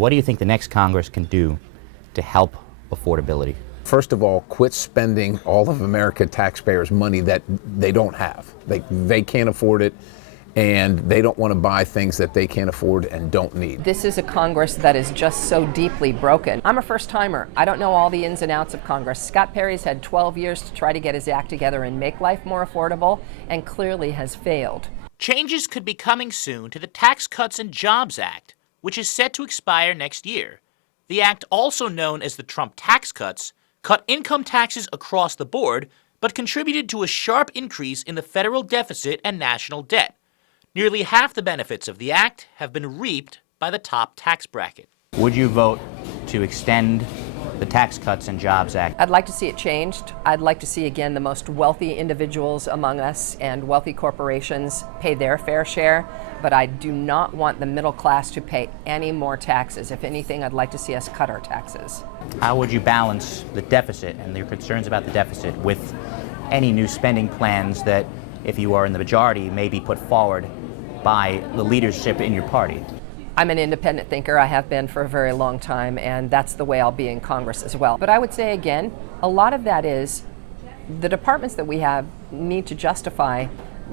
What do you think the next Congress can do to help affordability? First of all, quit spending all of American taxpayers' money that they don't have. They can't afford it, and they don't want to buy things that they can't afford and don't need. This is a Congress that is just so deeply broken. I'm a first-timer. I don't know all the ins and outs of Congress. Scott Perry's had 12 years to try to get his act together and make life more affordable, and clearly has failed. Changes could be coming soon to the Tax Cuts and Jobs Act, which is set to expire next year. The act, also known as the Trump tax cuts, cut income taxes across the board, but contributed to a sharp increase in the federal deficit and national debt. Nearly half the benefits of the act have been reaped by the top tax bracket. Would you vote to extend the Tax Cuts and Jobs Act? I'd like to see it changed. I'd like to see, again, the most wealthy individuals among us and wealthy corporations pay their fair share, but I do not want the middle class to pay any more taxes. If anything, I'd like to see us cut our taxes. How would you balance the deficit and your concerns about the deficit with any new spending plans that, if you are in the majority, may be put forward by the leadership in your party? I'm an independent thinker. I have been for a very long time, and that's the way I'll be in Congress as well. But I would say, again, a lot of that is the departments that we have need to justify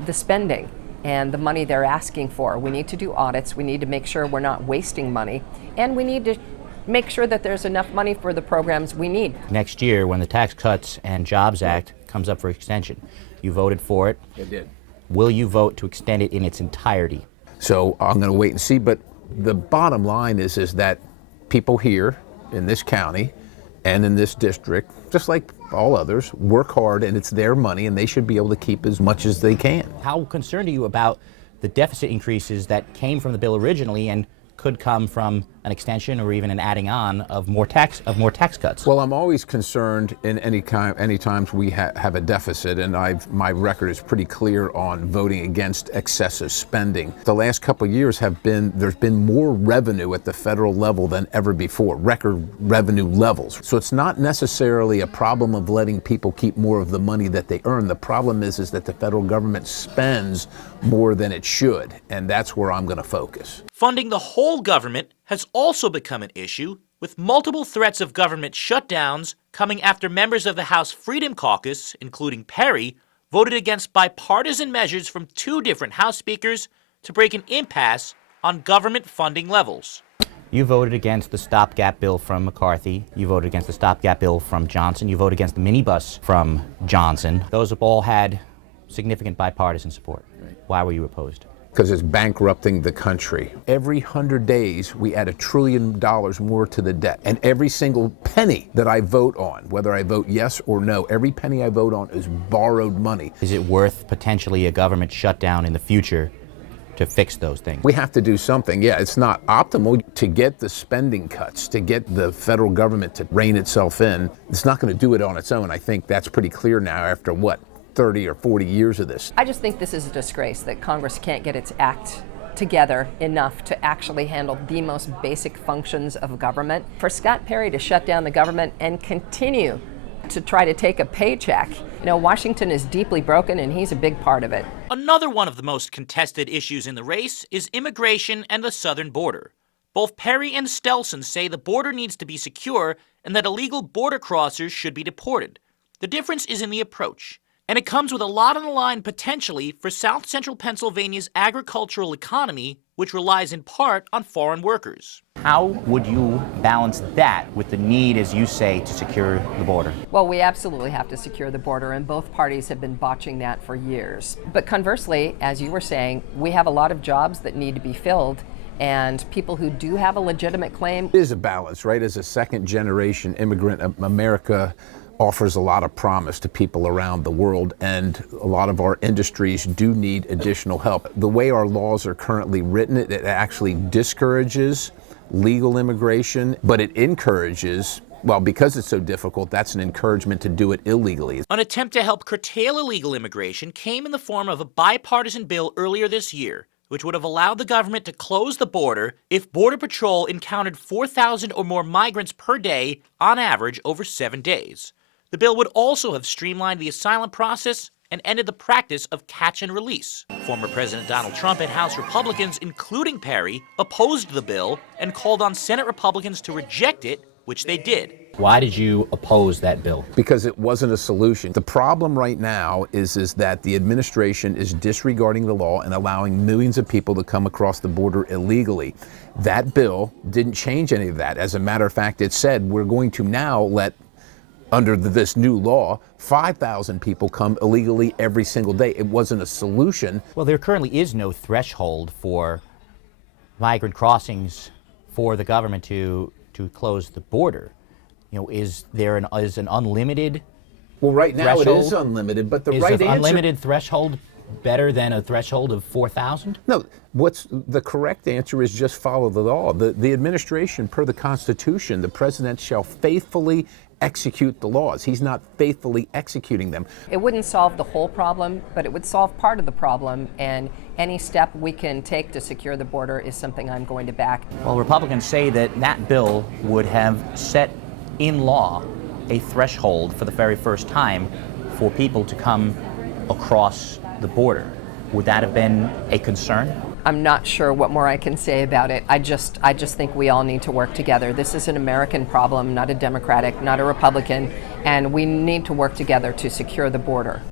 the spending and the money they're asking for. We need to do audits. We need to make sure we're not wasting money. And we need to make sure that there's enough money for the programs we need. Next year, when the Tax Cuts and Jobs Act comes up for extension, you voted for it. I did. Will you vote to extend it in its entirety? So I'm going to wait and see, but the bottom line is that people here in this county and in this district, just like all others, work hard, and it's their money, and they should be able to keep as much as they can. How concerned are you about the deficit increases that came from the bill originally and could come from an extension or even an adding on of more tax cuts? Well, I'm always concerned in any times we have a deficit, and my record is pretty clear on voting against excessive spending. The last couple of years there's been more revenue at the federal level than ever before, record revenue levels. So it's not necessarily a problem of letting people keep more of the money that they earn. The problem is that the federal government spends more than it should, and that's where I'm going to focus. Funding the whole government has also become an issue, with multiple threats of government shutdowns coming after members of the House Freedom Caucus, including Perry, voted against bipartisan measures from two different House speakers to break an impasse on government funding levels. You voted against the stopgap bill from McCarthy. You voted against the stopgap bill from Johnson. You voted against the minibus from Johnson. Those have all had significant bipartisan support. Right. Why were you opposed? Because it's bankrupting the country. Every 100 days, we add $1 trillion more to the debt. And every single penny that I vote on, whether I vote yes or no, every penny I vote on is borrowed money. Is it worth potentially a government shutdown in the future to fix those things? We have to do something. Yeah, it's not optimal to get the spending cuts, to get the federal government to rein itself in. It's not going to do it on its own. I think that's pretty clear now after 30 or 40 years of this. I just think this is a disgrace that Congress can't get its act together enough to actually handle the most basic functions of government. For Scott Perry to shut down the government and continue to try to take a paycheck, Washington is deeply broken, and he's a big part of it. Another one of the most contested issues in the race is immigration and the southern border. Both Perry and Stelson say the border needs to be secure and that illegal border crossers should be deported. The difference is in the approach. And it comes with a lot on the line potentially for South Central Pennsylvania's agricultural economy, which relies in part on foreign workers. How would you balance that with the need, as you say, to secure the border? Well, we absolutely have to secure the border, and both parties have been botching that for years. But conversely, as you were saying, we have a lot of jobs that need to be filled, and people who do have a legitimate claim. It is a balance, right? As a second-generation immigrant, America offers a lot of promise to people around the world, and a lot of our industries do need additional help. The way our laws are currently written, it actually discourages legal immigration, but it encourages, well, because it's so difficult, that's an encouragement to do it illegally. An attempt to help curtail illegal immigration came in the form of a bipartisan bill earlier this year, which would have allowed the government to close the border if Border Patrol encountered 4,000 or more migrants per day on average over 7 days. The bill would also have streamlined the asylum process and ended the practice of catch and release. Former President Donald Trump and House Republicans, including Perry, opposed the bill and called on Senate Republicans to reject it, which they did. Why did you oppose that bill? Because it wasn't a solution. The problem right now is that the administration is disregarding the law and allowing millions of people to come across the border illegally. That bill didn't change any of that. As a matter of fact, it said we're going to now let, under this new law, 5,000 people come illegally every single day. It wasn't a solution. Well, there currently is no threshold for migrant crossings for the government to close the border. You know, is an unlimited Well, right now threshold? it is unlimited, but the Is right an answer... unlimited threshold better than a threshold of 4,000? No, what's the correct answer is just follow the law. The administration, per the Constitution, the president shall faithfully execute the laws. He's not faithfully executing them. It wouldn't solve the whole problem, but it would solve part of the problem, and any step we can take to secure the border is something I'm going to back. Well, Republicans say that that bill would have set in law a threshold for the very first time for people to come across the border. Would that have been a concern? I'm not sure what more I can say about it. I just think we all need to work together. This is an American problem, not a Democratic, not a Republican, and we need to work together to secure the border.